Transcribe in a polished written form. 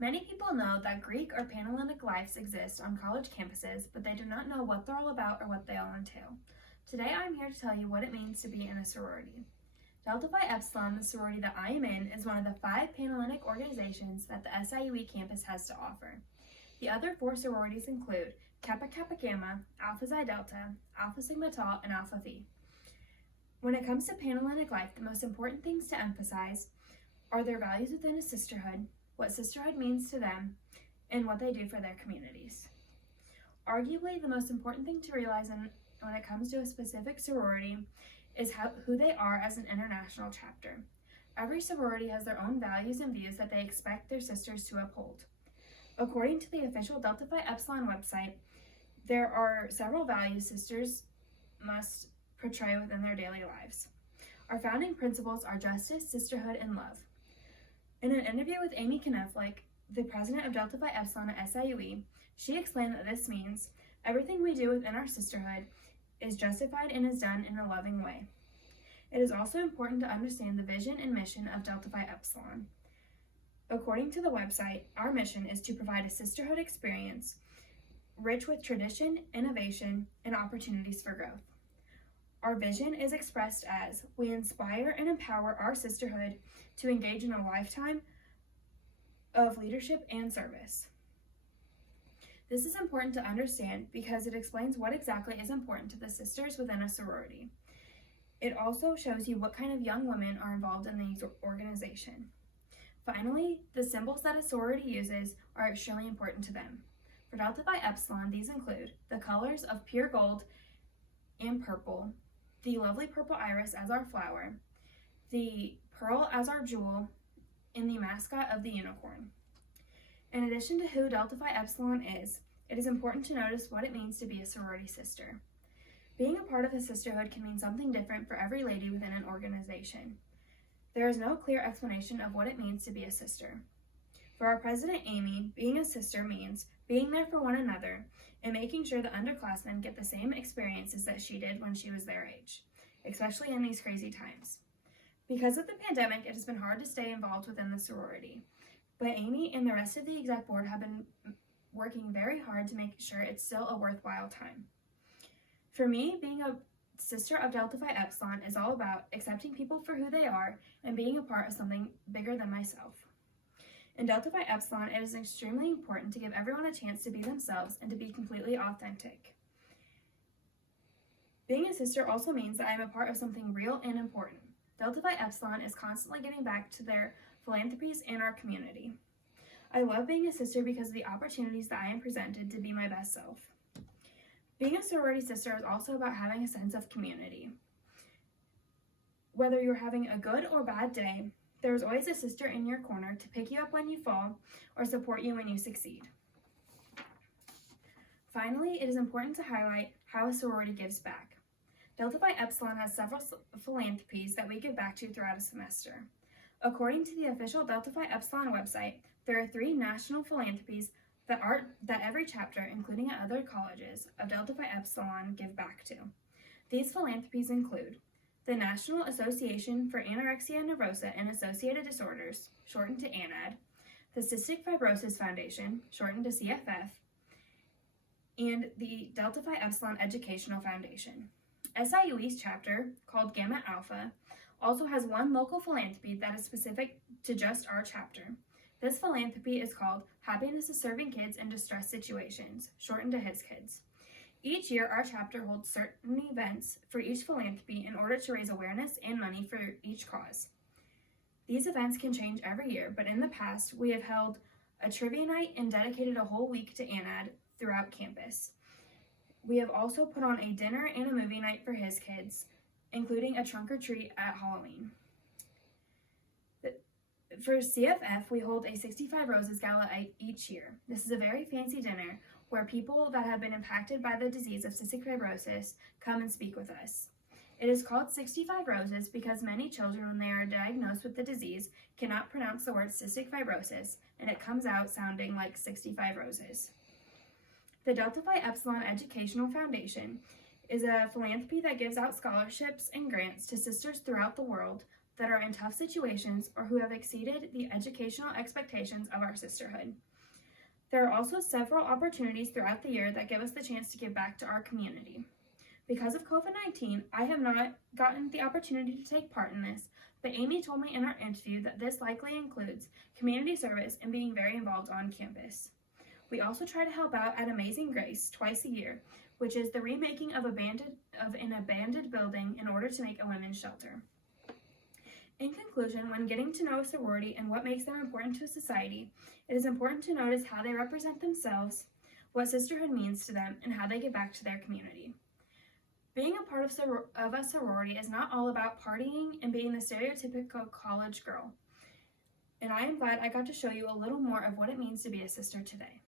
Many people know that Greek or Panhellenic lives exist on college campuses, but they do not know what they're all about or what they all entail. Today I'm here to tell you what it means to be in a sorority. Delta Phi Epsilon, the sorority that I am in, is one of the 5 Panhellenic organizations that the SIUE campus has to offer. The other 4 sororities include Kappa Kappa Gamma, Alpha Xi Delta, Alpha Sigma Tau, and Alpha Phi. When it comes to Panhellenic life, the most important things to emphasize are their values within a sisterhood, what sisterhood means to them, and what they do for their communities. Arguably, the most important thing to realize when it comes to a specific sorority is who they are as an international chapter. Every sorority has their own values and views that they expect their sisters to uphold. According to the official Delta Phi Epsilon website, there are several values sisters must portray within their daily lives. Our founding principles are justice, sisterhood, and love. In an interview with Amy Kneflick, the president of Delta Phi Epsilon at SIUE, she explained that this means everything we do within our sisterhood is justified and is done in a loving way. It is also important to understand the vision and mission of Delta Phi Epsilon. According to the website, our mission is to provide a sisterhood experience rich with tradition, innovation, and opportunities for growth. Our vision is expressed as we inspire and empower our sisterhood to engage in a lifetime of leadership and service. This is important to understand because it explains what exactly is important to the sisters within a sorority. It also shows you what kind of young women are involved in the organization. Finally, the symbols that a sorority uses are extremely important to them. For Delta Phi Epsilon, these include the colors of pure gold and purple, the lovely purple iris as our flower, the pearl as our jewel, and the mascot of the unicorn. In addition to who Delta Phi Epsilon is, it is important to notice what it means to be a sorority sister. Being a part of a sisterhood can mean something different for every lady within an organization. There is no clear explanation of what it means to be a sister. For our president, Amy, being a sister means being there for one another and making sure the underclassmen get the same experiences that she did when she was their age, especially in these crazy times. Because of the pandemic, it has been hard to stay involved within the sorority, but Amy and the rest of the exec board have been working very hard to make sure it's still a worthwhile time. For me, being a sister of Delta Phi Epsilon is all about accepting people for who they are and being a part of something bigger than myself. In Delta Phi Epsilon, it is extremely important to give everyone a chance to be themselves and to be completely authentic. Being a sister also means that I am a part of something real and important. Delta Phi Epsilon is constantly giving back to their philanthropies and our community. I love being a sister because of the opportunities that I am presented to be my best self. Being a sorority sister is also about having a sense of community. Whether you're having a good or bad day, there is always a sister in your corner to pick you up when you fall or support you when you succeed. Finally, it is important to highlight how a sorority gives back. Delta Phi Epsilon has several philanthropies that we give back to throughout a semester. According to the official Delta Phi Epsilon website, there are 3 national philanthropies that every chapter, including at other colleges, of Delta Phi Epsilon give back to. These philanthropies include the National Association for Anorexia Nervosa and Associated Disorders, shortened to ANAD, the Cystic Fibrosis Foundation, shortened to CFF, and the Delta Phi Epsilon Educational Foundation. SIUE's chapter, called Gamma Alpha, also has one local philanthropy that is specific to just our chapter. This philanthropy is called Happiness is Serving Kids in Distress Situations, shortened to HISKids. Each year, our chapter holds certain events for each philanthropy in order to raise awareness and money for each cause. These events can change every year, but in the past, we have held a trivia night and dedicated a whole week to ANAD throughout campus. We have also put on a dinner and a movie night for HISKids, including a trunk or treat at Halloween. For CFF, we hold a 65 Roses Gala each year. This is a very fancy dinner where people that have been impacted by the disease of cystic fibrosis come and speak with us. It is called 65 Roses because many children, when they are diagnosed with the disease, cannot pronounce the word cystic fibrosis, and it comes out sounding like 65 roses. The Delta Phi Epsilon Educational Foundation is a philanthropy that gives out scholarships and grants to sisters throughout the world that are in tough situations or who have exceeded the educational expectations of our sisterhood. There are also several opportunities throughout the year that give us the chance to give back to our community. Because of COVID-19, I have not gotten the opportunity to take part in this, but Amy told me in our interview that this likely includes community service and being very involved on campus. We also try to help out at Amazing Grace twice a year, which is the remaking of an abandoned building in order to make a women's shelter. In conclusion, when getting to know a sorority and what makes them important to society, it is important to notice how they represent themselves, what sisterhood means to them, and how they give back to their community. Being a part of a sorority is not all about partying and being the stereotypical college girl, and I am glad I got to show you a little more of what it means to be a sister today.